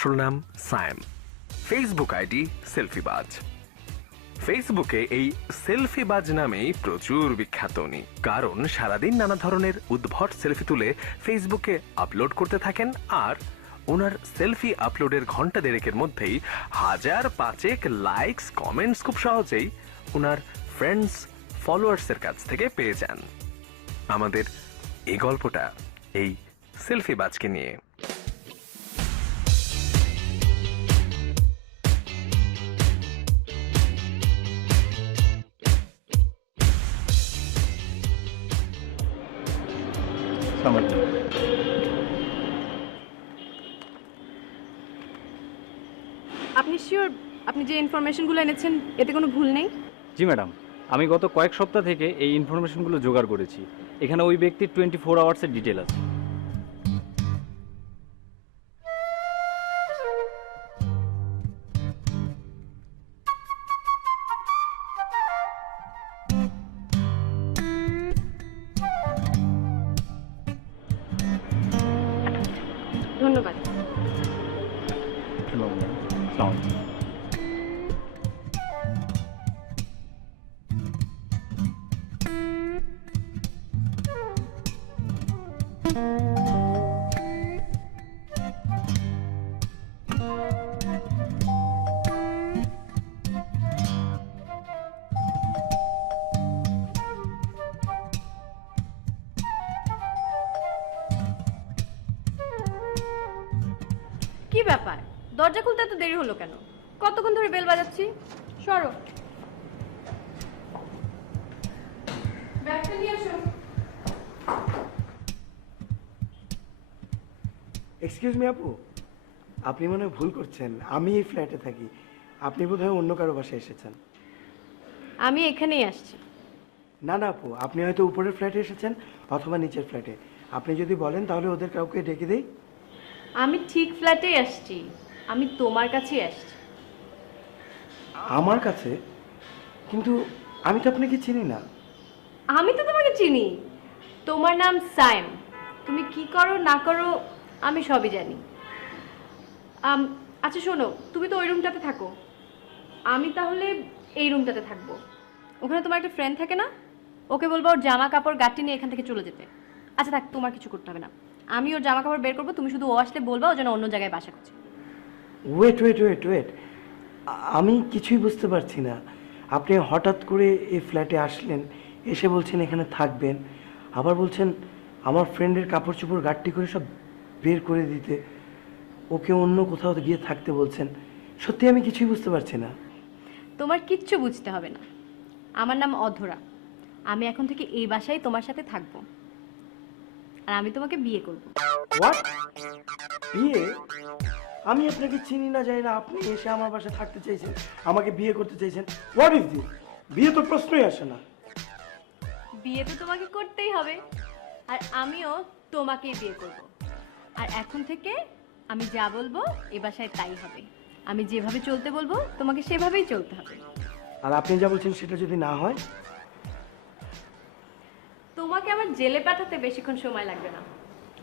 আসল নাম Sayem, Facebook ID সেলফিবাজ। ফেসবুকে এই সেলফিবাজ নামেই প্রচুর বিখ্যাত উনি, কারণ সারাদিন নানা ধরনের উদ্ভট সেলফি তুলে ফেসবুকে আপলোড করতে থাকেন। আর ওনার সেলফি আপলোডের ঘন্টা দেড়েকের মধ্যেই 1000-5 লাইকস কমেন্টস খুব সহজেই ওনার ফ্রেন্ডস ফলোয়ার্সের কাছ থেকে পেয়ে যান। আমাদের এই গল্পটা এই সেলফিবাজকে নিয়ে। আপনি শিওর আপনি যে ইনফরমেশনগুলো এনেছেন এতে কোনো ভুল নেই? জি ম্যাডাম, আমি গত কয়েক সপ্তাহ থেকে এই ইনফরমেশনগুলো জোগাড় করেছি। এখানে ওই ব্যক্তির 24 আওয়ার্সের ডিটেল আছে। ধন্যবাদ। আসসালামু আলাইকুম। কি ব্যাপার, দরজা খুলতে এত দেরি হলো কেন? কতক্ষণ ধরে বেল বাজাচ্ছি। সরো, ব্যাগটা নিয়ে এসো। এক্সকিউজ মি আপু, আপনি মনে হয় ভুল করছেন। আমি এই ফ্ল্যাটে থাকি, আপনি বোধহয় অন্য কারো বাসায় এসেছেন। আমি এখানেই আসছি। না না আপু, আপনি হয়তো উপরের ফ্ল্যাটে এসেছেন অথবা নিচের ফ্ল্যাটে। আপনি যদি বলেন তাহলে ওদের কাউকে ডেকে দেই। আমি ঠিক ফ্ল্যাটেই আসছি, আমি তোমার কাছেই আসছি। আমার কাছে? কিন্তু আমি তো আপনাকে চিনি না। আমি তো তোমাকে চিনি, তোমার নাম সায়েম। তুমি কি করো না করো আমি সবই জানি। আচ্ছা শোনো, তুমি তো ওই রুমটাতে থাকো, আমি তাহলে এই রুমটাতে থাকবো। ওখানে তোমার একটা ফ্রেন্ড থাকে না, ওকে বলবো ওর জামা কাপড় গাঁটি নিয়ে এখান থেকে চলে যেতে। আচ্ছা থাক, তোমার কিছু করতে হবে না, আমি ওর জামা কাপড় বের করবো, তুমি শুধু ও আসলে বলবা ও যেন অন্য জায়গায় বাসা করছে। ওয়েট ওয়েট ওয়েট ওয়েট, আমি কিছুই বুঝতে পারছি না। আপনি হঠাৎ করে এই ফ্ল্যাটে আসলেন, এসে বলছেন এখানে থাকবেন, আবার বলছেন আমার ফ্রেন্ডের কাপড় চোপড় গাঁটটি করে সব বের করে দিতে, ওকে অন্য কোথাও গিয়ে থাকতে বলছেন। সত্যি আমি কিছুই বুঝতে পারছি না। তোমার কিচ্ছু বুঝতে হবে না, আমার নাম অধরা। আমি এখন থেকে এই বাসায় তোমার সাথে থাকবো, আর আমি তোমাকে বিয়ে করব। হোয়াট? বিয়ে? আমি আপনাকে চিনি না জানি না, আপনি এসে আমার বাসায় থাকতে চাইছেন, আমাকে বিয়ে করতে চাইছেন। What is this? বিয়ে তো প্রশ্নই আসে না। বিয়ে তো তোমাকে করতেই হবে, আর আমিও তোমাকেই বিয়ে করব। আর এখন থেকে আমি যা বলবো এ বাসায় তাই হবে। আমি যেভাবে চলতে বলবো তোমাকে সেভাবেই চলতে হবে। আর আপনি যা বলছেন সেটা যদি না হয়? তোমাকে আমার জেলে পাঠাতে বেশিক্ষণ সময় লাগবে না।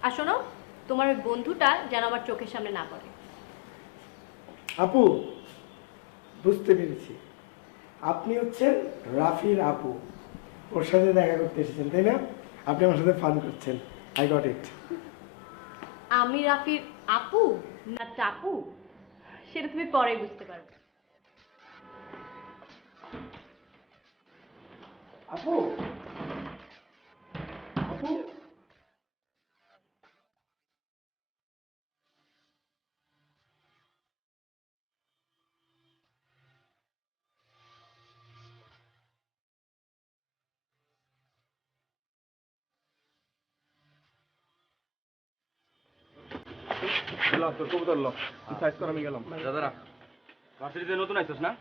আর শোনো, তোমার ওই বন্ধুটা যেন আমার চোখের সামনে না পড়ে। আপু, বুঝতে পেরেছি, আপনি হচ্ছেন রাফির আপু। ওর সাথে দেখা করতে এসেছেন তাই না? আপনি আমার সাথে ফান করছেন। I got it. আমি রাফির আপু না টাপু সেটা তুমি পরে বুঝতে পারবে। আপু, আপু, তোর কবুতর লো সাইজ করে আমি গেলাম। দাদারা ভার্সিটিতে নতুন আইছস না?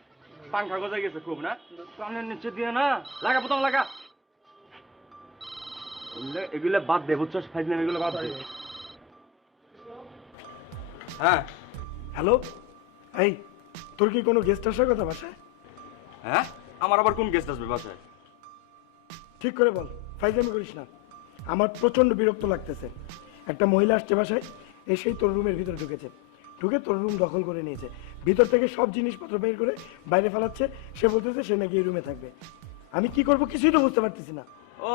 পাংখা গজায় গেছে খুব না? কানের নিচে দিয়ে না লাগা, প্রথম লাগা। এগুলো বাদ দে, বুঝছস? ফাইজলাম এগুলো বাদ দে। হ্যাঁ হ্যালো, এই তোর কি কোনো গেস্ট আসার কথা বাসায়? হ্যাঁ, আমার আবার কোন গেস্ট আসবে বাসায়? ঠিক করে বল, ফাইজলামি করিস না। আমার প্রচন্ড বিরক্ত লাগতেছে। একটা মহিলা আসছে বাসায়, এসেই তোর রুমের ভিতরে ঢুকেছে। ঢুকে তোর রুম দখল করে নিয়েছে, ভিতর থেকে সব জিনিসপত্র বের করে বাইরে ফেলাচ্ছে। সে বলতেছে সে নাকি এই রুমে থাকবে। আমি কি করব কিছুই তো বুঝতে পারতেছি না। ও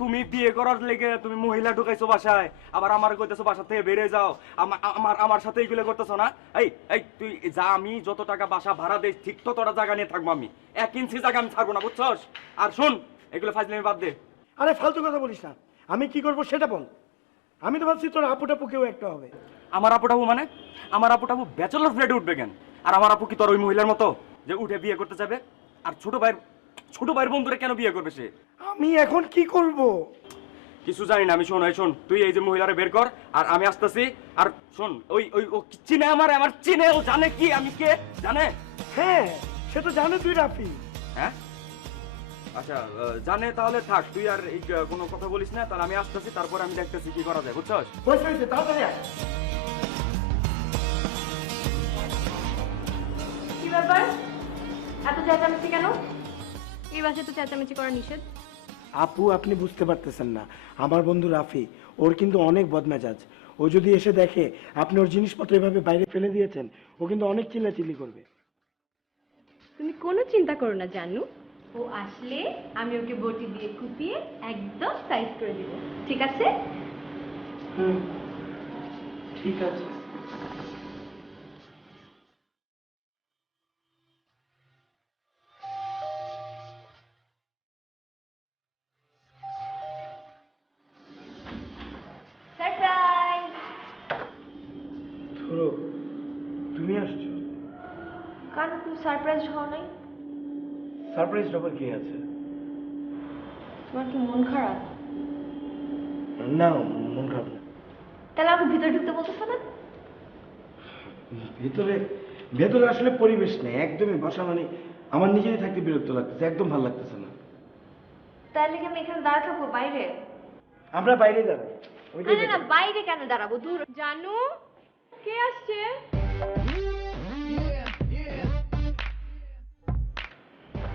তুমি বিয়ে করার লেগে তুমি মহিলা ঢুকাইছো বাসায়, আবার আমার কইতেছো বাসা থেকে বেরিয়ে যাও, আমার সাথে এইগুলো করতেছো না? এই এই তুই যা, আমি যত টাকা বাসা ভাড়া দেই ঠিক ততটা জায়গা নিয়ে থাকবো আমি, 1 ইঞ্চি জায়গা আমি ছাড়বো না, বুঝছস? আর শুন, এগুলো ফাজলামি বাদ দে। আরে ফালতু কথা বলিস না, আমি কি করব সেটা বল। আমি তো ভাবছি তোর আপু টাপু কেউ একটা হবে। আমার আপুটাবু মানে? আমার আপুটাবু ব্যাচেলর ফ্ল্যাটে উঠবে কেন? আর আমার আপু কি তোর ওই মহিলার মতো যে উঠে বিয়ে করতে যাবে? আর ছোট ভাইয়ের বন্ধুরে কেন বিয়ে করবে সে? আমি এখন কি করব? কিছু জানি না আমি। শোন, এই শোন, তুই এই যে মহিলারে বের কর, আর আমি আসতেছি। আর শোন, ওই ওই ও চিনে আমার চিনে, ও জানে কি আমি কে জানে? হ্যাঁ, সে তো জানে তুই রাফি। হ্যাঁ আচ্ছা, জানে তাহলে থাক, তুই আর এই কোনো কথা বলিস না। তাহলে আমি আসতেছি, তারপর আমি দেখতেছি কি করা যায়, বুঝছস? বসে হয়েছে, তাড়াতাড়ি আয়। কি ব্যাপার, এত চেঁচামেচি কেন? এই বাসায় তো চেঁচামেচি করা নিষেধ। আপু আপনি বুঝতে পারতেছেন না, আমার বন্ধু রাফি, ওর কিন্তু অনেক বদমেজাজ। ও যদি এসে দেখে আপনি ওর জিনিসপত্র এভাবে বাইরে ফেলে দিয়েছেন, ও কিন্তু অনেক চিল্লাচিল্লি করবে। তুমি কোনো চিন্তা করো না জানু, ও আসলে আমি ওকে বটি দিয়ে কুপিয়ে একদম সাইজ করে দিব, ঠিক আছে? হুম, ঠিক আছে। সারপ্রাইজ! ধরো, তুমি আসছো? কারণ তুমি সারপ্রাইজ হও নাই? সারপ্রাইজ আবার কে আছে? তোমার কি মন খারাপ? না, মন খারাপ না। তাহলে আমাকে ভিতরে ঢুকতে বলতেছো না? ভেতরে ভেতরে আসলে পরিবেশ নেই, একদমই বসা মানে আমার নিজেরই থাকতে বিরক্ত লাগতেছে, একদম ভালো লাগতেছে না। তাহলে কি আমি এখানে দাঁড়া থাকবো বাইরে? আমরা বাইরে দাঁড়াই। না না না, বাইরে কেন দাঁড়াবো, দূর। জানু, কে আসছে?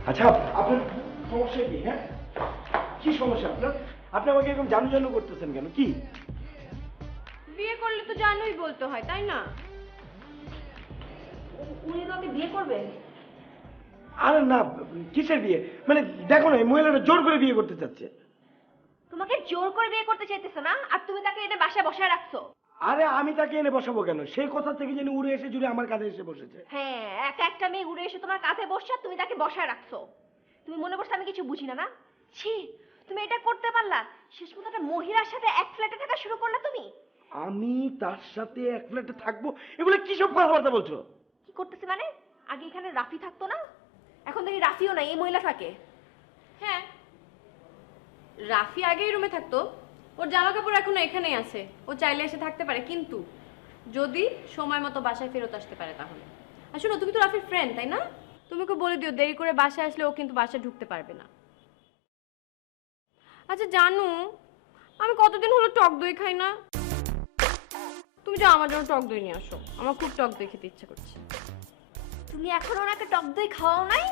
আচ্ছা, আপনার সমস্যা কি? হ্যাঁ, কি সমস্যা আপনার? আপনি আমাকে এরকম জানু জানু করতেছেন কেন? কি? বিয়ে করলে তো জানুই বলতে হয়, তাই না? উনি তোকে বিয়ে করবে? আরে না, কিসের বিয়ে? মানে দেখো না, এই মহিলাটা জোর করে বিয়ে করতে চাচ্ছে। তোমাকে জোর করে বিয়ে করতে চাইতেছে না, আর তুমি তাকে এনে বাসায় বসায় রাখছো। আরে আমি তাকে এনে বসাবো কেন? সেই কথা থেকে যেন উড়ে এসে জুড়ে আমার কাঁধে এসে বসেছে। হ্যাঁ, একটা মেয়ে উড়ে এসে তোমার কাঁধে বসছে, আর তুমি তাকে বসায় রাখছো। তুমি মনে করছো আমি কিছু বুঝি না? না, ছি, তুমি এটা করতে পারলা? শেষ পর্যন্ত একটা মহিলার সাথে এক ফ্ল্যাটে থাকা শুরু করলা তুমি। আমি তার সাথে এক ফ্ল্যাটে থাকবো? এগুলো কি সব কথাবার্তা বলছো? কি করতেছে মানে? আগে এখানে রাফি থাকতো না, এখন দেখি রাফিও নাই, এই মহিলা থাকে। হ্যাঁ, রাফি আগেই রুমে থাকতো, ওর জামা কাপড় এখনো এখানেই আছে, ও চাইলে এসে থাকতে পারে, কিন্তু যদি সময় মতো বাসায় ফেরত আসতে পারে তাহলে। আর শোনো, তুমি তো রাফির ফ্রেন্ড, তাই না? তুমি ওকে বলে দিও দেরি করে বাসায় আসলে ও কিন্তু বাসায় ঢুকতে পারবে না। আচ্ছা জানু, আমি কতদিন হলো টক দই খাই না। তুমি যাও আমার জন্য টক দই নিয়ে আসো, আমার খুব টক দই খেতে ইচ্ছা করছে। তুমি এখনো ওনাকে টক দই খাওয়াও নাই?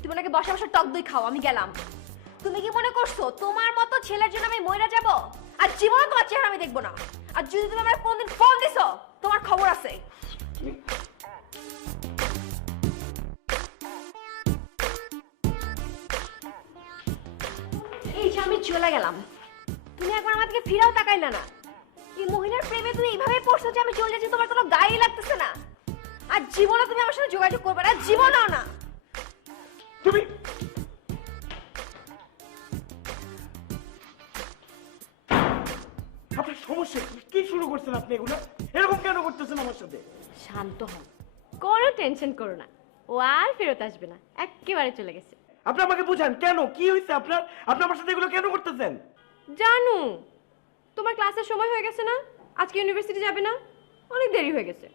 তুমি ওনাকে বসে বসে টক দই খাও, আমি গেলাম। তুমি কি মনে করছো তোমার মতো ছেলের জন্য আমি মইরা যাব? আর জীবনে তোমার চেহারা আমি দেখবো না। আর যদি তুমি আমার কোনদিন ফোন দিছো, তোমার খবর আছে। এই যে আমি চলে গেলাম, তুমি একবার আমার দিকে ফিরাও তাকাইলে না। এই মহিলার প্রেমে তুমি এইভাবে পড়ছো যে আমি চলে যাচ্ছি, তোমার কোনো গায়ে লাগতেছে না। আর জীবনে তুমি আমার সাথে যোগাযোগ করবে না, জীবনেও না। তুমি আপনার সমস্যা কি? কি শুরু করছেন আপনি? এগুলো এরকম কেন করতেছেন আমার সাথে? শান্ত হও, কোনো টেনশন করো না, ও আর ফেরত আসবে না, একেবারে চলে গেছে। আপনি আমাকে বুঝান, কেন কি হয়েছে আপনার? আপনি আমার সাথে এগুলো কেন করতেছেন? জানু, তোমার ক্লাসের সময় হয়ে গেছে না, আজকে ইউনিভার্সিটি যাবে না, অনেক দেরি হয়ে গেছে।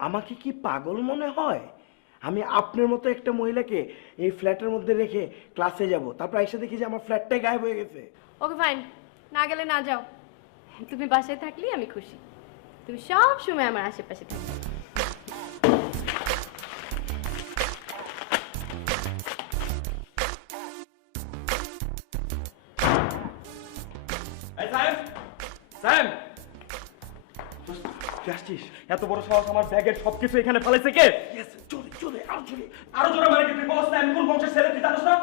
আমাকে কি পাগল মনে হয়? আমি আপনার মতো একটা মহিলাকে এই ফ্ল্যাটের মধ্যে রেখে ক্লাসে যাব, তারপর এসে দেখি যে আমার ফ্ল্যাটটাই গায়েব হয়ে গেছে। ওকে ফাইন, না গেলে না যাও, তুমি বাসায় থাকলেই আমি খুশি। তুমি সব সময় আমার আশেপাশে থাকো। এই সাহেব, সাহেব, তুই আসছিস? এত বড় সাহস, আমার ব্যাগের সবকিছু এখানে ফেলেছে কে? Yes, চলে চলে আরো চলে। আরো জোরে মানে কি তুই বলছ না আমি কোন বংশের ছেলে, তুই জানিস না?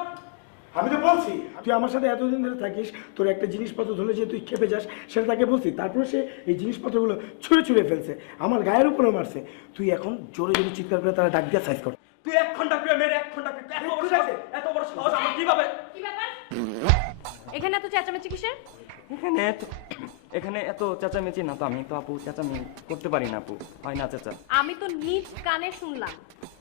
আমি তো বলছি তুই আমার সাথে এতদিন ধরে থাকিস, তোর একটা জিনিসপত্র ধরলে যে তুই খেপে যাস সেটা তাকে বলছি, তারপরে সে এই জিনিসপত্রগুলো ছুঁড়ে ছুঁড়ে ফেলছে, আমার গায়ের উপরে মারছে। তুই এখন জোরে জোরে চিৎকার করে তারা ডাক দিয়ে সাইজ কর। তুই 1 ঘন্টা প্রেম, 1 ঘন্টা প্রেম, এত বড় সাহস আমার কিভাবে? কি ব্যাপার এখানে এত চেঁচামেচি কিসের? এখানে এত চেঁচামেচি না তো, আমি তো আপু চেঁচামেচি করতে পারি না আপু, হয় না চেঁচা। আমি তো নিজ কানে শুনলাম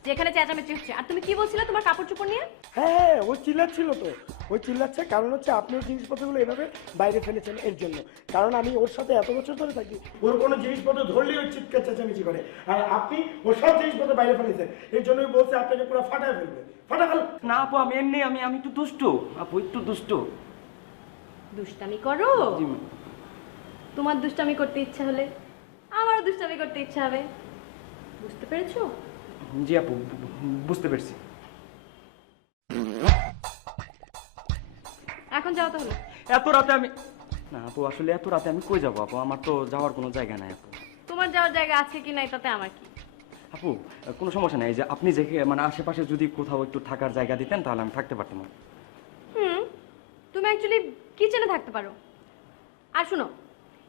যে এখানে চেঁচামেচি হচ্ছে। আর তুমি কি বলছিলে তোমার কাপড় চোপড় নিয়ে? হ্যাঁ, ও চিল্লাচ্ছিল তো, ওই চিল্লাচ্ছে কারণ হচ্ছে আপনি ওর জিনিসপত্রগুলো এভাবে বাইরে ফেলেছেন এর জন্য। কারণ আমি ওর সাথে এত বছর ধরে থাকি, ওর কোনো জিনিসপত্র ধরলেই ওই চিৎকার চেঁচামেচি করে, আর আপনি ওর সব জিনিসপত্র বাইরে ফেলেছেন, এর জন্যই বলছে আপনাকে পুরো ফাটায় ফেলবে। ফাটা ফেল। না আপু, আমি এমনি আমি একটু দুষ্টু আপু, একটু দুষ্টু। দুষ্টামি করো? জি, তোমার দুষ্টামি করতে ইচ্ছা হলে আমারও দুষ্টামি করতে ইচ্ছা হবে, বুঝতে পেরেছো? জি আপু, বুঝতে পেরেছি। এখন যাও তাহলে। এত রাতে আমি, না আপু আসলে এত রাতে আমি কই যাবো আপু, আমার তো যাওয়ার কোনো জায়গা নাই আপু। তোমার যাওয়ার জায়গা আছে কি নাই তাতে আমার কি? আপু কোনো সমস্যা নাই, যে আপনি যে মানে আশেপাশে যদি কোথাও একটু থাকার জায়গা দিতেন তাহলে আমি থাকতে পারতাম। তুমি অ্যাকচুয়ালি কিচেনে থাকতে পারো। আর শুনো,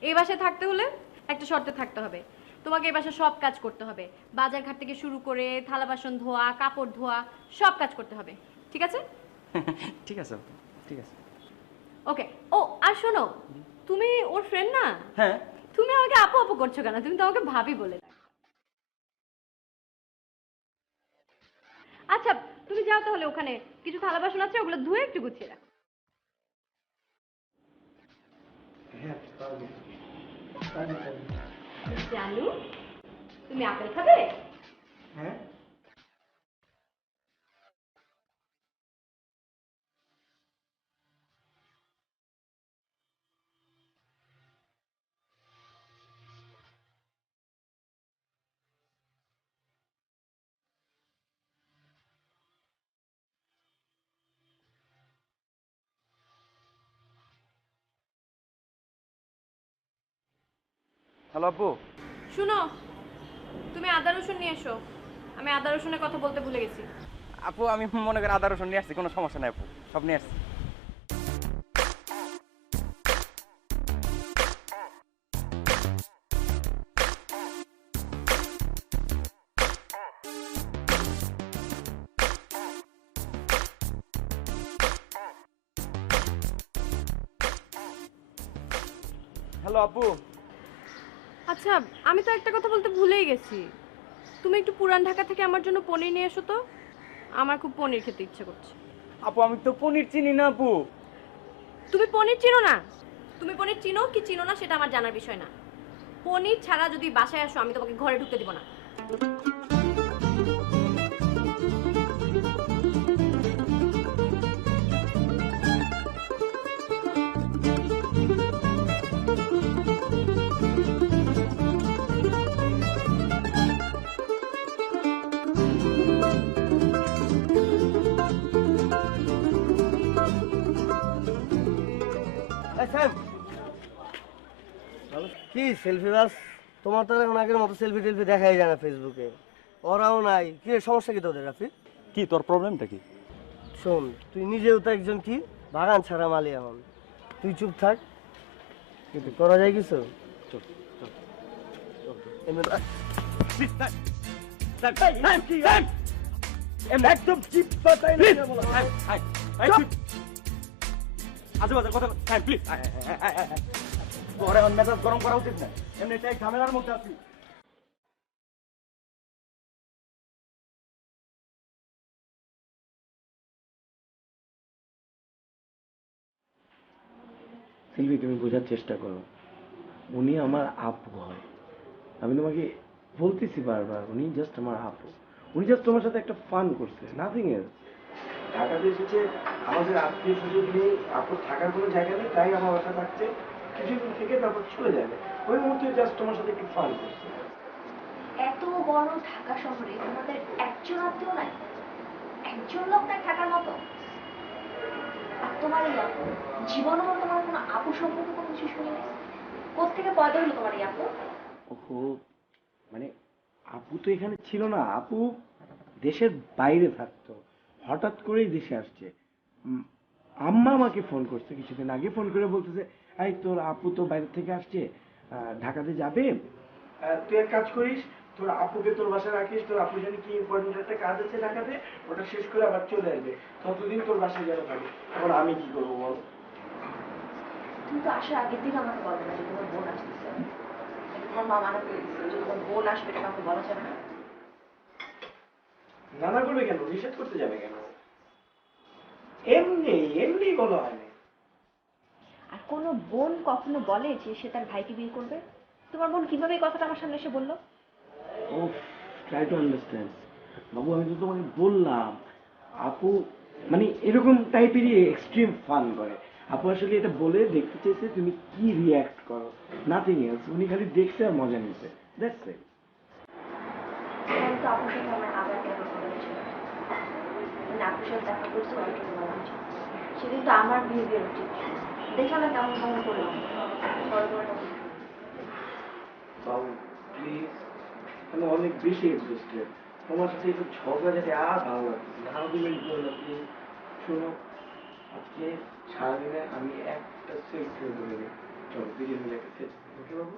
এই বাসায় থাকতে হলে একটা শর্তে থাকতে হবে, তোমাকে এই বাসায় সব কাজ করতে হবে, বাজার ঘাট থেকে শুরু করে থালা বাসন ধোয়া, কাপড় ধোয়া, সব কাজ করতে হবে, ঠিক আছে? ঠিক আছে আপু, ঠিক আছে। ওকে। ও আর শোনো, তুমি ওর ফ্রেন্ড না? হ্যাঁ। তুমি আমাকে আপু আপু করছো কেন? তুমি তো আমাকে ভাবি বলে ডাকো। আচ্ছা তুমি যাও তাহলে, ওখানে কিছু থালা বাসন আছে, ওগুলো ধুয়ে একটু গুছিয়ে রাখো। হ্যাঁ, পারবে। পারবে, পারবে। জানু, তুমি আপেল খাবে? হ্যাঁ। হ্যালো আপু। শুনো, তুমি আদা রসুন নিয়ে এসো, আমি আদা রসুনের কথা বলতে ভুলে গেছি। আপু আমি মনে করি আদা রসুন নিয়ে আসছি, কোনো সমস্যা নাই আপু, সব নিয়ে আসছি। হ্যালো আপু। আচ্ছা আমি তো একটা কথা বলতে ভুলেই গেছি, তুমি একটু পুরান ঢাকা থেকে আমার জন্য পনির নিয়ে এসো তো, আমার খুব পনির খেতে ইচ্ছে করছে। আপু আমি তো পনির চিনি না আপু। তুমি পনির চিনো না? তুমি পনির চিনো কি চিনো না সেটা আমার জানার বিষয় না। পনির ছাড়া যদি বাসায় আসো আমি তোমাকে ঘরে ঢুকতে দিব না। কি সেলফি বাস? তোমার তো এখন আগের মতো সেলফি টেলফি দেখাই যায় না ফেসবুকে, ওরাও নাই। কি রে, সমস্যা কি তোদের রাফি? কি তোর প্রবলেমটা কি? শোন, তুই নিজেও তো একজন কি বাগান ছাড়া মালি, এখন তুই চুপ থাক, কিন্তু করা যায় কিছু? একদম চিপ পাতাই না বলা। আজে বাজে কথা প্লিজ। তোর এখন মেজাজ গরম করা উচিত না, এমনি তাই ঝামেলার মধ্যে আছি। সিলভি, তুমি বোঝার চেষ্টা করো, উনি আমার আপু হয়। আমি তোমাকে বলতেছি বারবার, উনি জাস্ট আমার আপু। উনি জাস্ট তোমার সাথে একটা ফান করছে, নাথিং এলস। ঢাকাতে এসেছে আমাদের আত্মীয় স্বজন নিয়ে, আপুর থাকার কোনো জায়গা নেই, তাই আমার বাসা থাকছে, কিছুদিন থেকে তারপর চলে যাবে। ওই মুহূর্তে জাস্ট তোমার সাথে একটু ফান করছে। এত বড় ঢাকা শহরে তোমাদের একজন আত্মীয় নাই, একজন লোক নাই থাকার মতো? আর তোমার এই আপু, জীবনেও তোমার কোনো আপু সম্পর্কে কোনো কিছু শুনি নাই। কোথেকে পয়দা হলো তোমার এই আপু? ওহো, মানে আপু তো এখানে ছিল না, আপু দেশের বাইরে থাকতো, হঠাৎ করেই দেশে আসছে। উম, আম্মা আমাকে ফোন করছে কিছুদিন আগে, ফোন করে বলতেছে এই তোর আপু তো বাইরে থেকে আসছে, ঢাকাতে যাবে, তুই এক কাজ করিস, তোর আপুকে তোর বাসায় রাখিস, তোর আপু জানি কি ইম্পর্টেন্ট একটা কাজ আছে ঢাকাতে, ওটা শেষ করে আবার চলে আসবে, ততদিন তোর বাসায় যেন থাকে। এখন আমি কি করবো বল? তুমি তো আসার আগের দিন আমাকে বলবে না যে তোমার বোন আসতেছে। তোমার মা মানা করে দিচ্ছে যে তোমার বোন আসবে, এটা আমাকে বলা যাবে না। নানা করবে কেন, নিষেধ করতে যাবে কেন? এমনি এমনি বলা হয়নি। আর কোনো বোন কখনো বলে যে সে তার ভাইকে বিয়ে করবে? তোমার বোন কিভাবে এই কথাটা আমার সামনে এসে বললো? ও, ট্রাই টু আন্ডারস্ট্যান্ড। বাবু আমি তো তোমাকে বললাম, আপু মানে এরকম টাইপেরই এক্সট্রিম ফান করে। আপু আসলে এটা বলে দেখতে চেয়েছে তুমি কি রিয়াক্ট করো, নাথিং এলস। উনি খালি দেখছে আর মজা নিছে, দ্যাটস ইট। তাহলে তো আপনার সাথে আমার আবার দেখা করা উচিত। মানে আপনার সাথে দেখা করতে অনেকটা বলা উচিত। সেদিন তো আমার বিহেভিয়ার উচিত ছিল। দেখলাম না কেমন কেমন করলাম, বড় বড় কথা। বাবু প্লিজ, আমি অনেক বেশি ইন্টারেস্টেড। তোমার সাথে একটু ঝগড়া যেতে আর ভালো লাগছে না। আর্গুমেন্ট করলো প্লিজ। শোনো, আজকে সারাদিনে আমি একটা সেট করে দেবো। চলো দুজন মিলে একটা সেট, ওকে বাবু?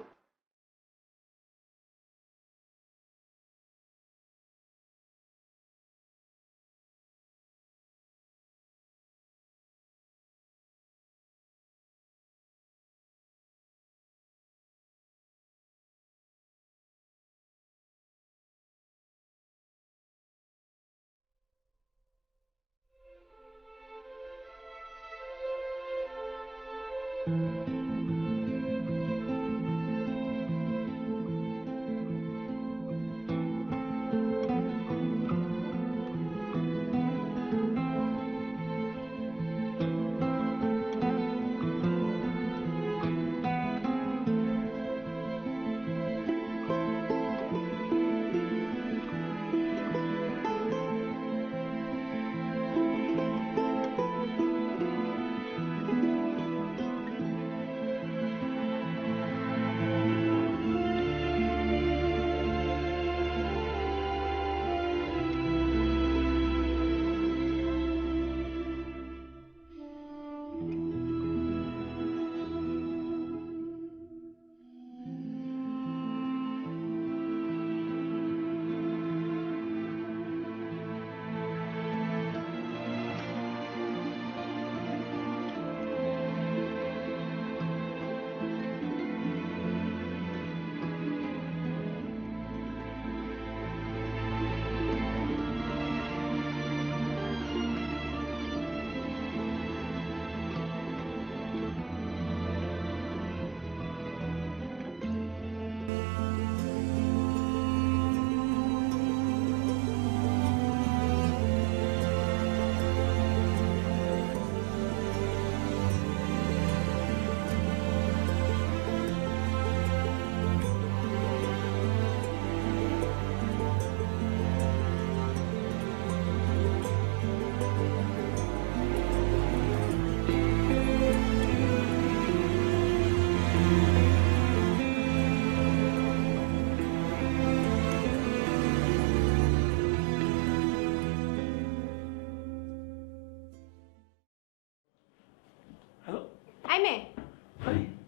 আই মেয়ে,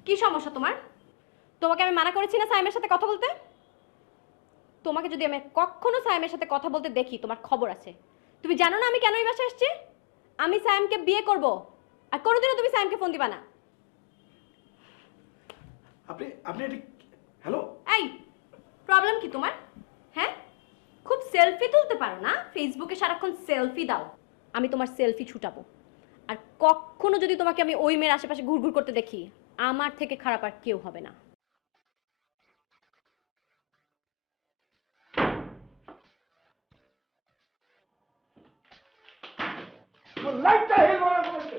কি সমস্যা তোমার? তোমাকে আমি মানা করেছি না সাইমের সাথে কথা বলতে? তোমাকে যদি আমি কখনো সাইমের সাথে কথা বলতে দেখি তোমার খবর আছে। তুমি জানো না আমি কেন এই বাসায় আসছি? আমি সাইমকে বিয়ে করব, আর কোনোদিনও তুমি সাইমকে ফোন দিবা না। আপনি আপনি এটা, হ্যালো? এই, প্রবলেম কি তোমার? হ্যাঁ, খুব সেলফি তুলতে পারো না? ফেসবুকে সারাক্ষণ সেলফি দাও। আমি তোমার সেলফি ছুটাবো। আর কখনো যদি তোমাকে আমি ওই মেয়ের আশেপাশে ঘুরঘুর করতে দেখি, আমার থেকে খারাপ আর কেউ হবে না। লাইটটা হেল মারা করেছে।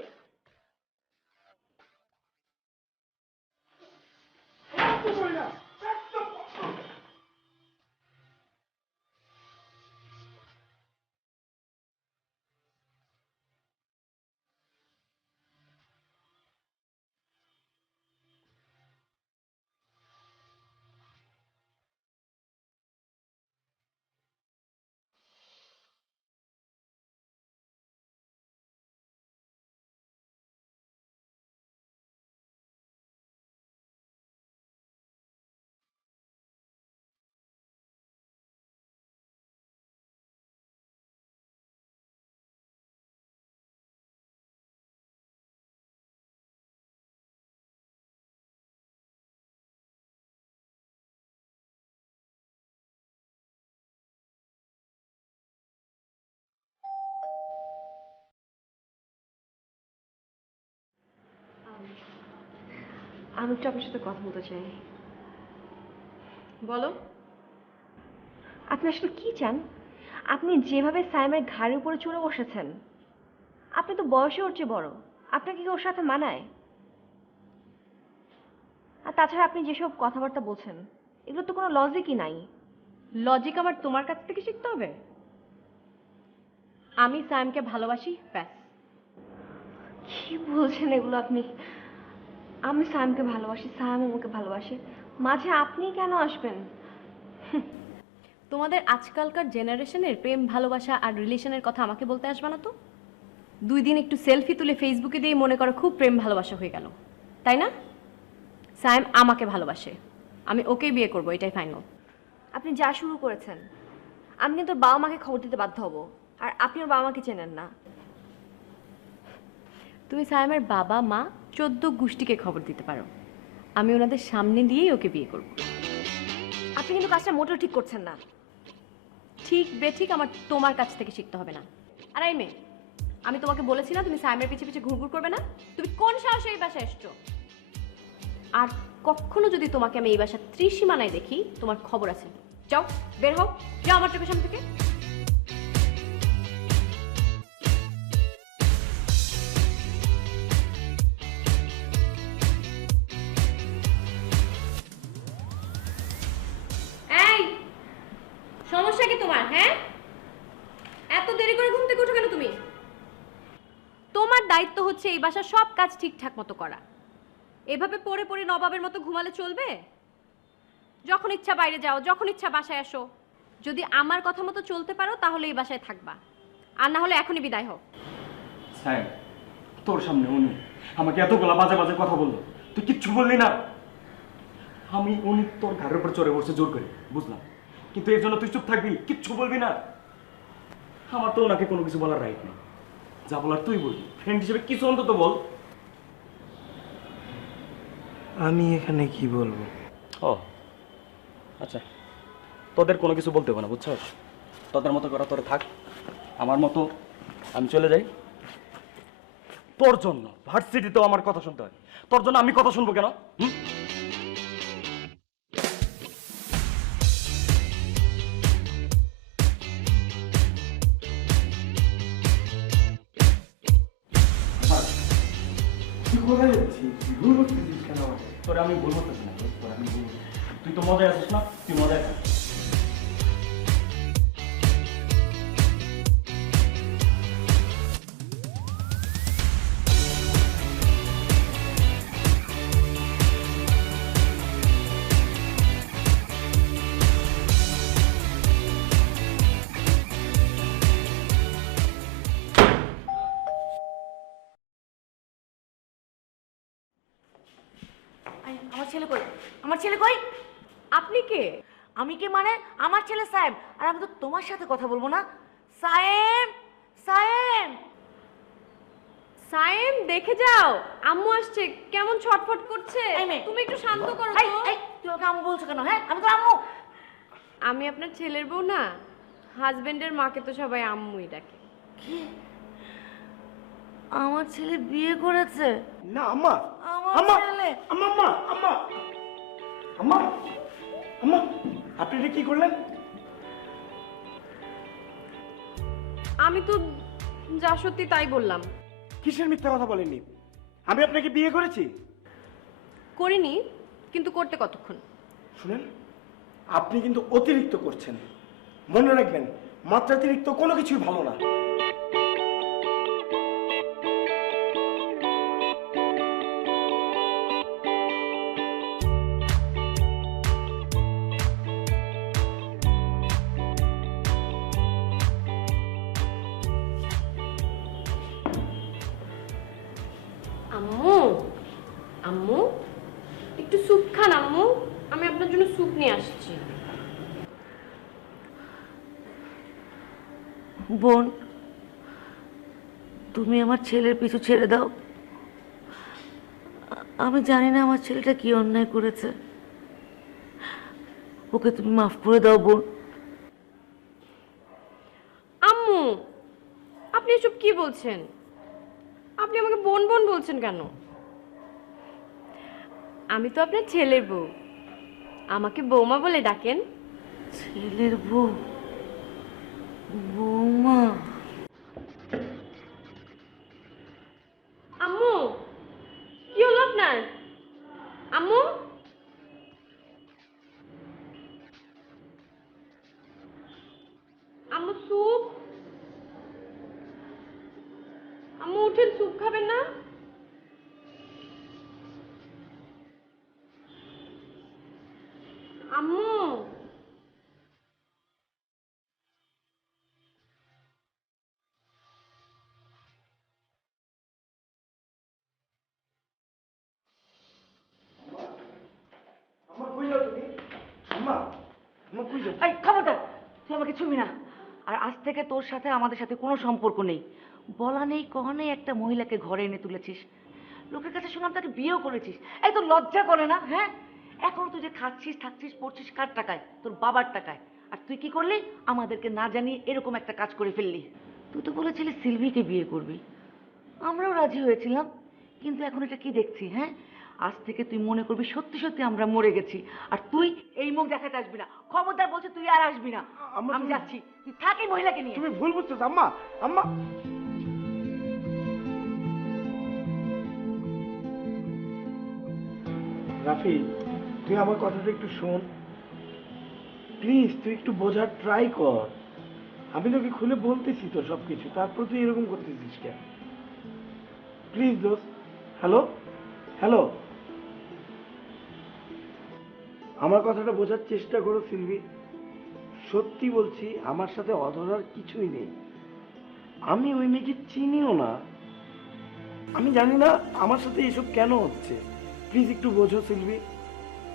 আমি একটু আপনার সাথে কথা বলতে চাই। বলো, আপনি আসলে কি চান? আপনি যেভাবে সাইমের ঘাড়ের উপরে চড়ে বসেছেন, আপনি তো বয়সে ওর চেয়ে বড়, আপনাকে কি ওর সাথে মানায়? আর তাছাড়া আপনি যেসব কথাবার্তা বলছেন, এগুলো তো কোনো লজিকই নাই। লজিক আমার তোমার কাছ থেকে শিখতে হবে? আমি সাইমকে ভালোবাসি, ব্যাস। কি বলছেন এগুলো আপনি? আমি সাইমকে ভালোবাসি, সাইম আমাকে ভালোবাসে, মাঝে আপনি কেন আসবেন? তোমাদের আজকালকার জেনারেশনের প্রেম ভালোবাসা আর রিলেশনের কথা আমাকে বলতে আসবে না তো। 2 দিন একটু সেলফি তুলে ফেসবুকে দিয়ে মনে করো খুব প্রেম ভালোবাসা হয়ে গেল, তাই না? সাইম আমাকে ভালোবাসে, আমি ওকেই বিয়ে করবো, এটাই ফাইনাল। আপনি যা শুরু করেছেন, আমি কিন্তু ওর বাবা মাকে খবর দিতে বাধ্য হব, আর আপনি ওর বাবা মাকে চেনেন না। তুমি সাইমের বাবা মা 14 গোষ্ঠীকে খবর দিতে পারো, আমি ওনাদের সামনে দিয়েই ওকে বিয়ে করব। আপনি কিন্তু কাজটা মোটেও ঠিক করছেন না। ঠিক বেঠিক আমার তোমার কাছ থেকে শিখতে হবে না। আর এই মেয়ে, আমি তোমাকে বলেছি না তুমি সাইমের পিছে পিছে ঘুরঘুর করবে না? তুমি কোন সাহসে এই বাসায় এসছো? আর কখনো যদি তোমাকে আমি এই বাসার ত্রিসীমানায় দেখি, তোমার খবর আছে। যাও, বের হও, যাও আমার চোখের সামনে থেকে। এই, সমস্যা কি তোমার? হ্যাঁ, এত দেরি করে ঘুম থেকে উঠো কেন তুমি? তোমার দায়িত্ব হচ্ছে এই বাসার সব কাজ ঠিকঠাক মতো করা। এভাবে পড়ে পড়ে নবাবের মতো ঘুমালে চলবে? যখন ইচ্ছা বাইরে যাও, যখন ইচ্ছা বাসায় আসো। যদি আমার কথা মতো চলতে পারো তাহলে এই বাসায় থাকবা, আর না হলে এখনই বিদায় হও। স্যার, তোর সামনে উনি আমাকে এতগুলা বাজে বাজে কথা বললো, তুই কিচ্ছু বললি না। আমি উনি তোর ঘাড়ের উপর চড়ে বসে জোর করে, বুঝলাম, কিন্তু এর জন্য তুই চুপ থাকবি, কিচ্ছু বলবি না? আমার তো ওনাকে কোনো কিছু বলার রাইট নেই। যা বলার তুই বলবি, ফ্রেন্ড হিসেবে কিছু অন্তত বল। আমি এখানে কি বলবো? ও আচ্ছা, তোদের কোনো কিছু বলতে হবে না, বুঝছস? তোদের মতো করা তোরা থাক, আমার মতো আমি চলে যাই। তোর জন্য ভার্সিটিতেও আমার কথা শুনতে হয়, তোর জন্য আমি কথা শুনবো কেন? হুম? তুই কোথায় যাচ্ছিস? ভুল করতেছিস কেন আমাকে? তোরে আমি ভুল করতেছি না, তোরে আমি ভুল করতেছি। তুই তো মজায় আছিস না, তুই মজায় থাক। আমার ছেলে কই? আমার ছেলে কই? আপনি কে? আমি কে মানে? আমার ছেলে সায়েম, আর আমি তো তোমার সাথে কথা বলবো না। সায়েম, সায়েম। সাইম, দেখে যাও, আম্মু আসছে, কেমন ছটফট করছে। এই মেয়ে। তুমি একটু শান্ত করো এই, তো। এই, তুই ওকে আম্মু বলছো কেন? হ্যাঁ, আমি তো আম্মু। আমি আপনার ছেলের বউ না, হাজবেন্ডের মাকে তো সবাই আম্মুই ডাকে। কি? আমার ছেলে বিয়ে করেছে? না আম্মা, আমার আম্মা, ছেলে। আম্মা, আম্মা, আম্মা, আম্মা, আম্মা, আপনি এটা কি করলেন? আমি তো যা সত্যি তাই বললাম। কিসের মিথ্যা কথা বলেননি? আমি আপনাকে বিয়ে করেছি। করিনি, কিন্তু করতে কতক্ষণ? শুনেন, আপনি কিন্তু অতিরিক্ত করছেন। মনে রাখবেন, মাত্রাতিরিক্ত কোনো কিছুই ভালো না। আম্মু, আম্মু, একটু স্যুপ খান আম্মু, আমি আপনার জন্য স্যুপ নিয়ে আসছি। বোন, তুমি আমার ছেলের পিছু ছেড়ে দাও। আমি জানি না আমার ছেলেটা কি অন্যায় করেছে, ওকে তুমি মাফ করে দাও বোন। আম্মু, আপনি এসব কি বলছেন? আপনি আমাকে বোন বোন বলছেন কেন? আমি তো আপনার ছেলের বউ, আমাকে বৌমা বলে ডাকেন। ছেলের বউ, বৌমা। আম্মু, কি হলো আপনার? আম্মু, আম্মু স্যুপ। আম্মু উঠেন, স্যুপ খাবেন না? আম্মু, আম্মা কই যাও তুমি? আম্মা, আম্মা কই যাও? এই খবরদার, তুই আমাকে ছুবি না। আর আজ থেকে তোর সাথে আমাদের সাথে কোনো সম্পর্ক নেই। বলা নেই কহা নেই একটা মহিলাকে ঘরে এনে তুলেছিস, লোকের কাছে শুনলাম তাকে বিয়েও করেছিস। এই তোর লজ্জা করে না? হ্যাঁ, এখনো তুই যে খাচ্ছিস থাকছিস পড়ছিস কার টাকায়? তোর বাবার টাকায়। আর তুই কি করলি? আমাদেরকে না জানিয়ে এরকম একটা কাজ করে ফেললি। তুই তো বলেছিলি সিলভিকে বিয়ে করবি, আমরাও রাজি হয়েছিলাম। কিন্তু এখন এটা কি দেখছি? হ্যাঁ, আজ থেকে তুই মনে করবি সত্যি সত্যি আমরা মরে গেছি। আর তুই এই মুখ দেখাতে আসবি না, খবরদার বলছে, তুই আর আসবি না। আম্মা, আমি তুমি- যাচ্ছি, তুই থাক এই মহিলাকে নিয়ে। তুমি ভুল বুঝতেছো আম্মা। আম্মা, রাফি, তুই আমার কথাটা একটু শোন প্লিজ। তুই একটু বোঝার ট্রাই কর। আমি তোকে খুলে বলতেছি তো সবকিছু, তারপর তুই এরকম করতেছিস কেন? প্লিজ দোস্ত। হ্যালো, হ্যালো, আমার কথাটা বোঝার চেষ্টা করো সিলভি। সত্যি বলছি, আমার সাথে অধরার কিছুই নেই। আমি ওই মেয়েকে চিনিও না। আমি জানি না আমার সাথে এসব কেন হচ্ছে। প্লিজ একটু বোঝো সিলভি।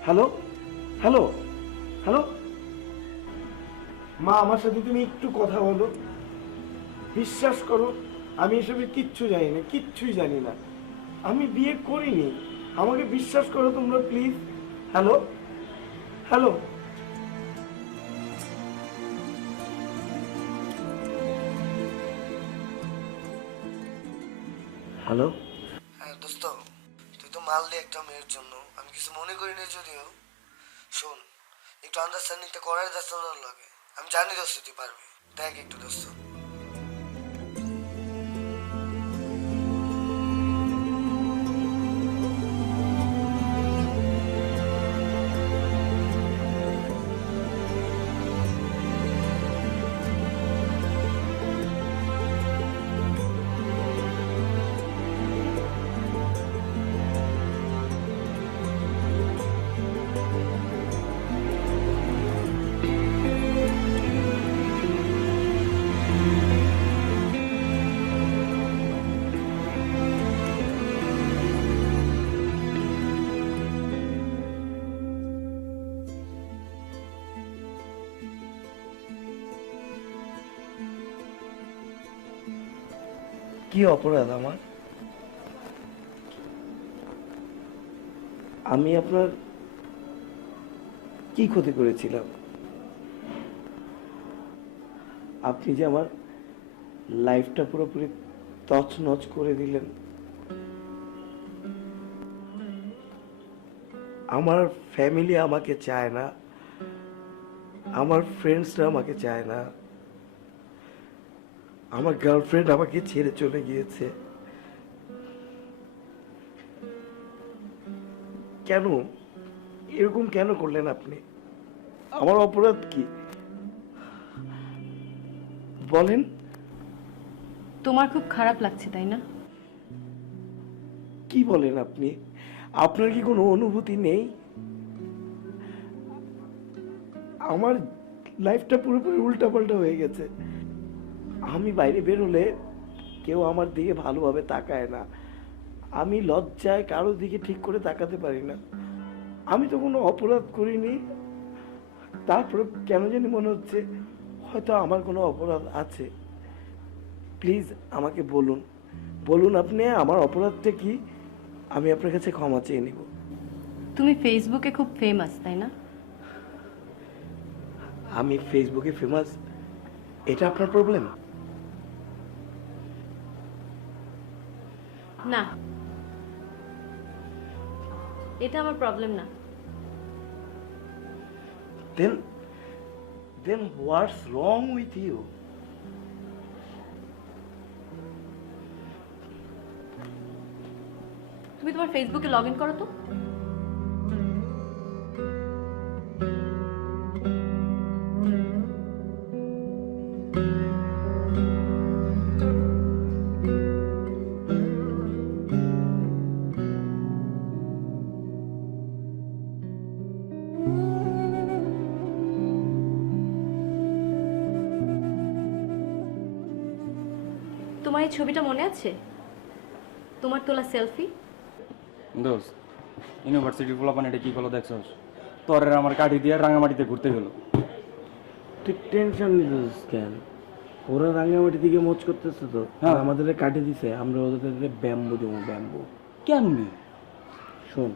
Hello, hello, hello. মা, আমার সাথে তুমি একটু কথা বলো। বিশ্বাস করো, আমি এসবে কিচ্ছু জানি না, কিচ্ছুই জানি না। আমি বিয়ে করিনি, আমাকে বিশ্বাস করো তোমরা প্লিজ। Hello, hello. হ্যালো। হ্যাঁ দোস্ত, তুই তো মারলি একটা মেয়ের জন্য, আমি কিছু মনে করিনি যদিও। শোন, একটু আন্ডারস্ট্যান্ডিংটা করার চেষ্টা করার লাগে। আমি জানি দোস্ত তুই পারবি, দেখ একটু দোস্ত। কি অপরাধ আমার? আমি আপনার কি ক্ষতি করেছিলাম? আপনি যে আমার লাইফটা পুরোপুরি তছনছ করে দিলেন। আমার ফ্যামিলি আমাকে চায় না, আমার ফ্রেন্ডসরা আমাকে চায় না, আমার গার্লফ্রেন্ড আমাকে ছেড়ে চলে গিয়েছে। কেন এরকম কেন করলেন আপনি? আমার অপরাধ কি বলেন? তোমার খুব খারাপ লাগছে তাই না? কি বলেন আপনি? আপনার কি কোনো অনুভূতি নেই? আমার লাইফটা পুরোপুরি উল্টাপাল্টা হয়ে গেছে। আমি বাইরে বেরোলে কেউ আমার দিকে ভালোভাবে তাকায় না। আমি লজ্জায় কারো দিকে ঠিক করে তাকাতে পারি না। আমি তো কোনো অপরাধ করিনি, তারপরে কেন জানি মনে হচ্ছে হয়তো আমার কোনো অপরাধ আছে। প্লিজ আমাকে বলুন, বলুন আপনি আমার অপরাধটা কি, আমি আপনার কাছে ক্ষমা চেয়ে নিব। তুমি ফেসবুকে খুব ফেমাস তাই না? আমি ফেসবুকে ফেমাস, এটা আপনার প্রবলেম? না, এটা আমার প্রবলেম না। Then what's wrong with you? তুমি তোমার ফেসবুকে লগ ইন করো তো। তোমার এই ছবিটা মনে আছে? তোমার তোলা সেলফি। দোস্ত ইউনিভার্সিটি পোলাপান এটা কি করলো দেখছস? তোর আমার কাঠি দিয়ে রাঙামাটিতে ঘুরতে গেল। তুই টেনশন নিছিস কেন? ওরা রাঙ্গামাটি দিকে মোচ করতেছে তো, হ্যাঁ। আমাদের কাটে দিছে, আমরা ওদের ব্যাম্বু দেবো, ব্যাম্বু। কেমনি? শোন,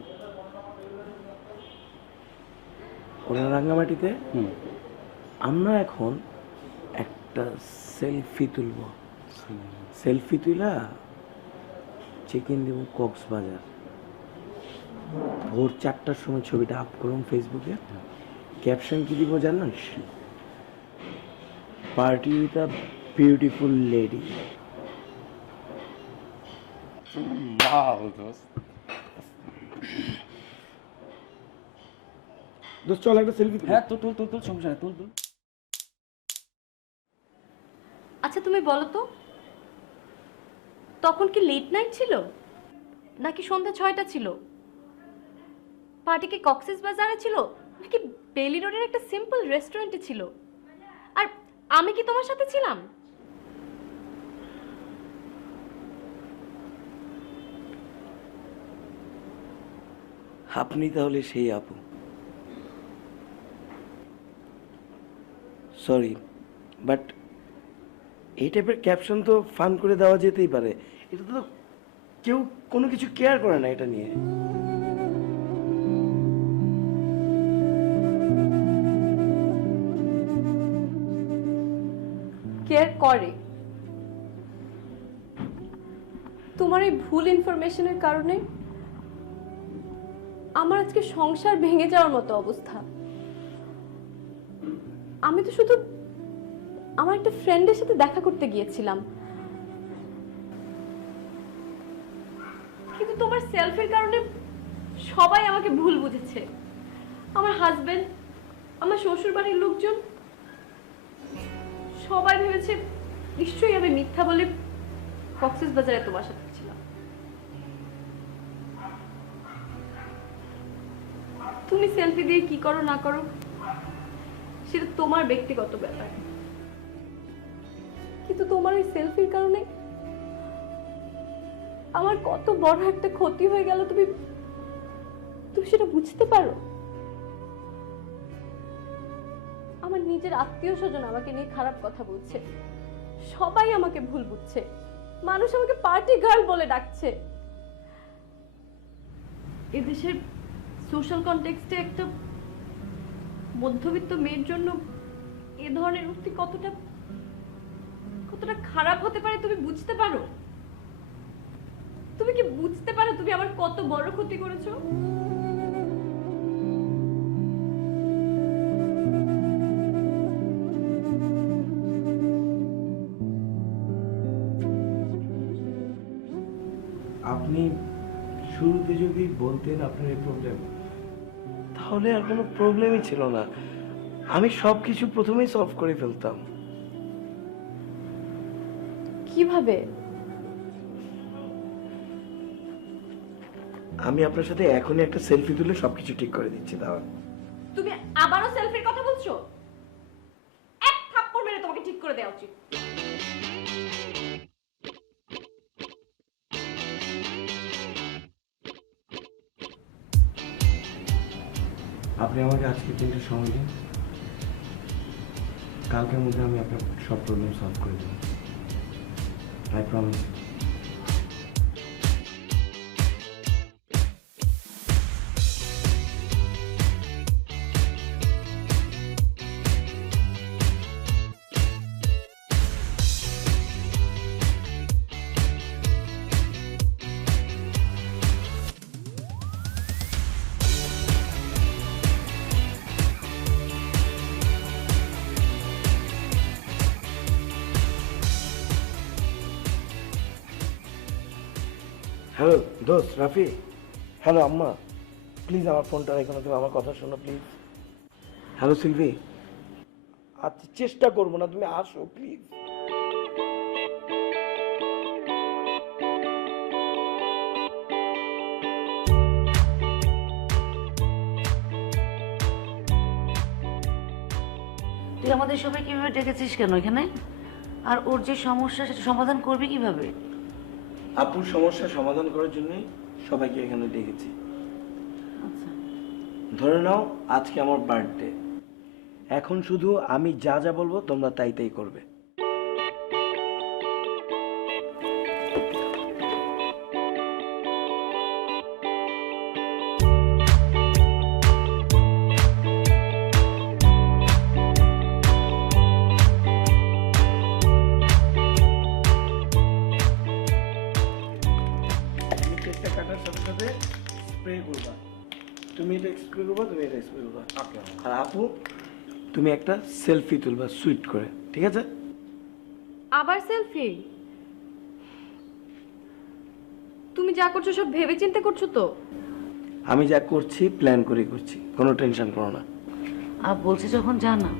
ওরা রাঙ্গামাটিতে, আমরা এখন একটা সেলফি তুলব। সেলফি তুলা চেক ইন দেবো কক্সবাজার। ভোর 4টার সময় ছবিটা আপ করুন ফেসবুকে। ক্যাপশন কি দিব জানিস? Party with a beautiful lady. দোস্ত চল একটা সেলফি। হ্যাঁ তুল তুল তুল তুল, সমস্যা নেই, তুল তুল। আচ্ছা তুমি বলো তো, তখন কি লেট নাইট ছিল নাকি সন্ধ্যা 6টা ছিল? পার্টি কি কক্সেস বাজারে ছিল নাকি বেলি রোডের একটা সিম্পল রেস্টুরেন্টে ছিল? আর আমি কি তোমার সাথে ছিলাম? আপনি তাহলে সেই আপু। সরি, বাট এই টাইপের ক্যাপশন তো ফান করে দেওয়া যেতেই পারে। এটা তো কেউ কোনো কিছু কেয়ার করে না এটা নিয়ে। কেয়ার করে। তোমার এই ভুল ইনফরমেশনের কারণে আমার আজকে সংসার ভেঙে যাওয়ার মতো অবস্থা। আমি তো শুধু আমার একটা ফ্রেন্ডের সাথে দেখা করতে গিয়েছিলাম, কিন্তু তোমার সেলফির কারণে সবাই আমাকে ভুল বুঝেছে। আমার হাজবেন্ড, আমার শ্বশুর বাড়ির লোকজন সবাই ভেবেছে নিশ্চয়ই আমি মিথ্যা বলে কক্সেস বাজারে তোমার সাথে ছিলাম। তুমি সেলফি দিয়ে কি করো না করো সেটা তোমার ব্যক্তিগত ব্যাপার, কিন্তু তোমার ওই সেলফির কারণে আমার কত বড় একটা ক্ষতি হয়ে গেল তুমি সেটা বুঝতে পারো? আমার নিজের আত্মীয় স্বজন আমাকে নিয়ে খারাপ কথা বলছে, সবাই আমাকে ভুল বুঝছে, মানুষ আমাকে পার্টি গার্ল বলে ডাকছে। এদেশের সোশ্যাল কনটেক্সটে একটা মধ্যবিত্ত মেয়ের জন্য এ ধরনের উক্তি কতটা খারাপ হতে পারে তুমি বুঝতে পারো? তুমি কি বুঝতে পারো তুমি আমার কত বড় ক্ষতি করেছো? আপনি শুরুতে যদি বলতেন আপনার এই প্রবলেম, তাহলে আর কোনো প্রবলেমই ছিল না। আমি সব কিছু প্রথমেই সলভ করে ফেলতাম। কিভাবে? আমি আপনার সাথে এখনই একটা সেলফি তুলে সবকিছু ঠিক করে দিচ্ছি। তাহলে তুমি আবারও সেলফির কথা বলছো? এক থাপ্পড় মেরে তোমাকে ঠিক করে দেওয়া উচিত। আপনি আমাকে আজকে 3টা সময় দিন, কালকের মধ্যে আমি আপনার সব প্রবলেম সলভ করে দেবো। I promise. হ্যালো দোস্ত রাফি। হ্যালো আম্মা, প্লিজ আমার ফোনটা রেখো না, তুমি আমার কথা শোনো প্লিজ। Hello Sylvie. আচ্ছা চেষ্টা করবো না, তুমি আসো প্লিজ। তুই আমাদের সবাই কিভাবে ডেকেছিস কেন এখানে? আর ওর যে সমস্যা সেটা সমাধান করবি কিভাবে? আপুর সমস্যা সমাধান করার জন্যই সবাইকে এখানে ডেকেছি। আচ্ছা, ধরে নাও আজকে আমার বার্থডে, এখন শুধু আমি যা যা বলবো তোমরা তাই তাই করবে। তুমি কেকটা কাটার সাথে সাথে স্প্রে করবা, তুমি এটা স্প্রে করবা, তুমি এটা স্প্রে করবা। আর আপু তুমি একটা সেলফি তুলবা সুইট করে, ঠিক আছে? আবার সেলফি? তুমি যা করছো সব ভেবে চিন্তে করছো তো? আমি যা করছি প্ল্যান করে করছি, কোনো টেনশন করো না। আর বলছি যখন জানা।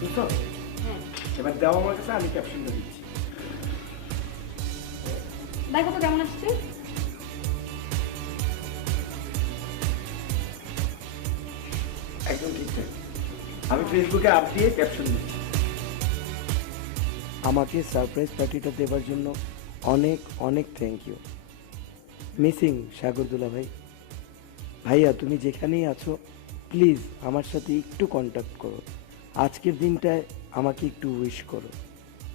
বুঝছো? এবার দাও আমার কাছে, আমি ক্যাপশনটা দিচ্ছি। দেখো তো কেমন আসছে। একদম ঠিকঠাক। আমি ফেসবুকে আপ দিয়ে ক্যাপশন দিচ্ছি। আমাকে সারপ্রাইজ পার্টিটা দেওয়ার জন্য অনেক অনেক থ্যাংক ইউ। মিসিং সাগরদুলা ভাই। ভাইয়া তুমি যেখানেই আছো প্লিজ আমার সাথে একটু কন্ট্যাক্ট করো, আজকের দিনটায় আমাকে একটু উইশ করো।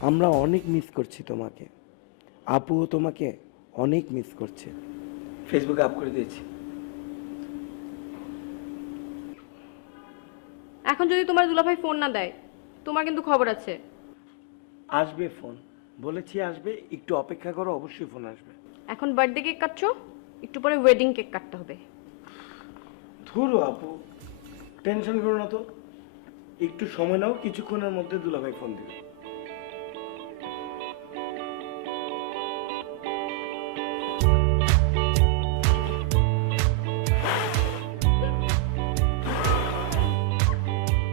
আমরা অনেক মিস করছি তোমাকে, আপুও তোমাকে অনেক মিস করছে। ফেসবুকে আপ করে দিয়েছি। এখন যদি তোমার দুলাভাই ফোন না দেয়, তোমার কিন্তু খবর আছে। আসবে ফোন, বলেছি আসবে, একটু অপেক্ষা করো, অবশ্যই ফোন আসবে। এখন বার্থডে কেক কাটছো, একটু পরে ওয়েডিং কেক কাটতে হবে। ধুরো আপু, টেনশন করো না তো, একটু সময় নাও, কিছুক্ষণের মধ্যে দুলাভাই ফোন দিবে।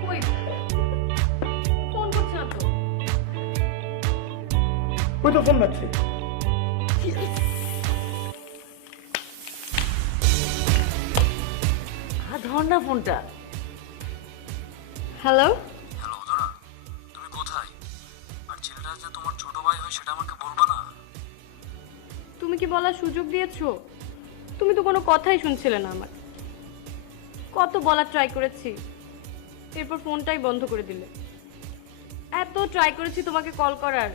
কই ফোন করছে না তো? ওই তো ফোন পাচ্ছে। ধর না ফোনটা। হ্যালো, হ্যালো ধরা, তুমি কোথায়? আর ছেলেটা যে তোমার ছোট ভাই হয় সেটা আমাকে বলবা না? তুমি কি বলার সুযোগ দিয়েছো? তুমি তো কোনো কথাই শুনছিলে না আমার। কত বলার ট্রাই করেছি, এরপর ফোনটাই বন্ধ করে দিলে। এত ট্রাই করেছি তোমাকে কল করার,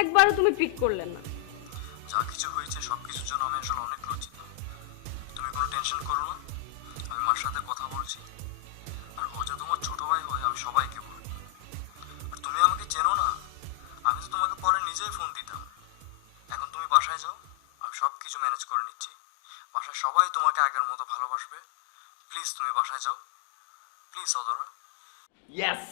একবারও তুমি পিক করলে না। যা কিছু হয়েছে সব কিছুর জন্য আমি আসলে অনেক লজ্জিত। তুমি কোনো টেনশন করো না, আমি মার সাথে কথা বলছি। আর ও যে তোমার ছোট ভাই হয় আমি সবাইকে বলি। আর তুমি আমাকে চেনো না, আমি তো তোমাকে পরে নিজেই ফোন দিতাম। এখন তুমি বাসায় যাও, আমি সব কিছু ম্যানেজ করে নিচ্ছি। বাসায় সবাই তোমাকে আগের মতো ভালোবাসবে। প্লিজ তুমি বাসায় যাও, প্লিজ অদরা। ইয়েস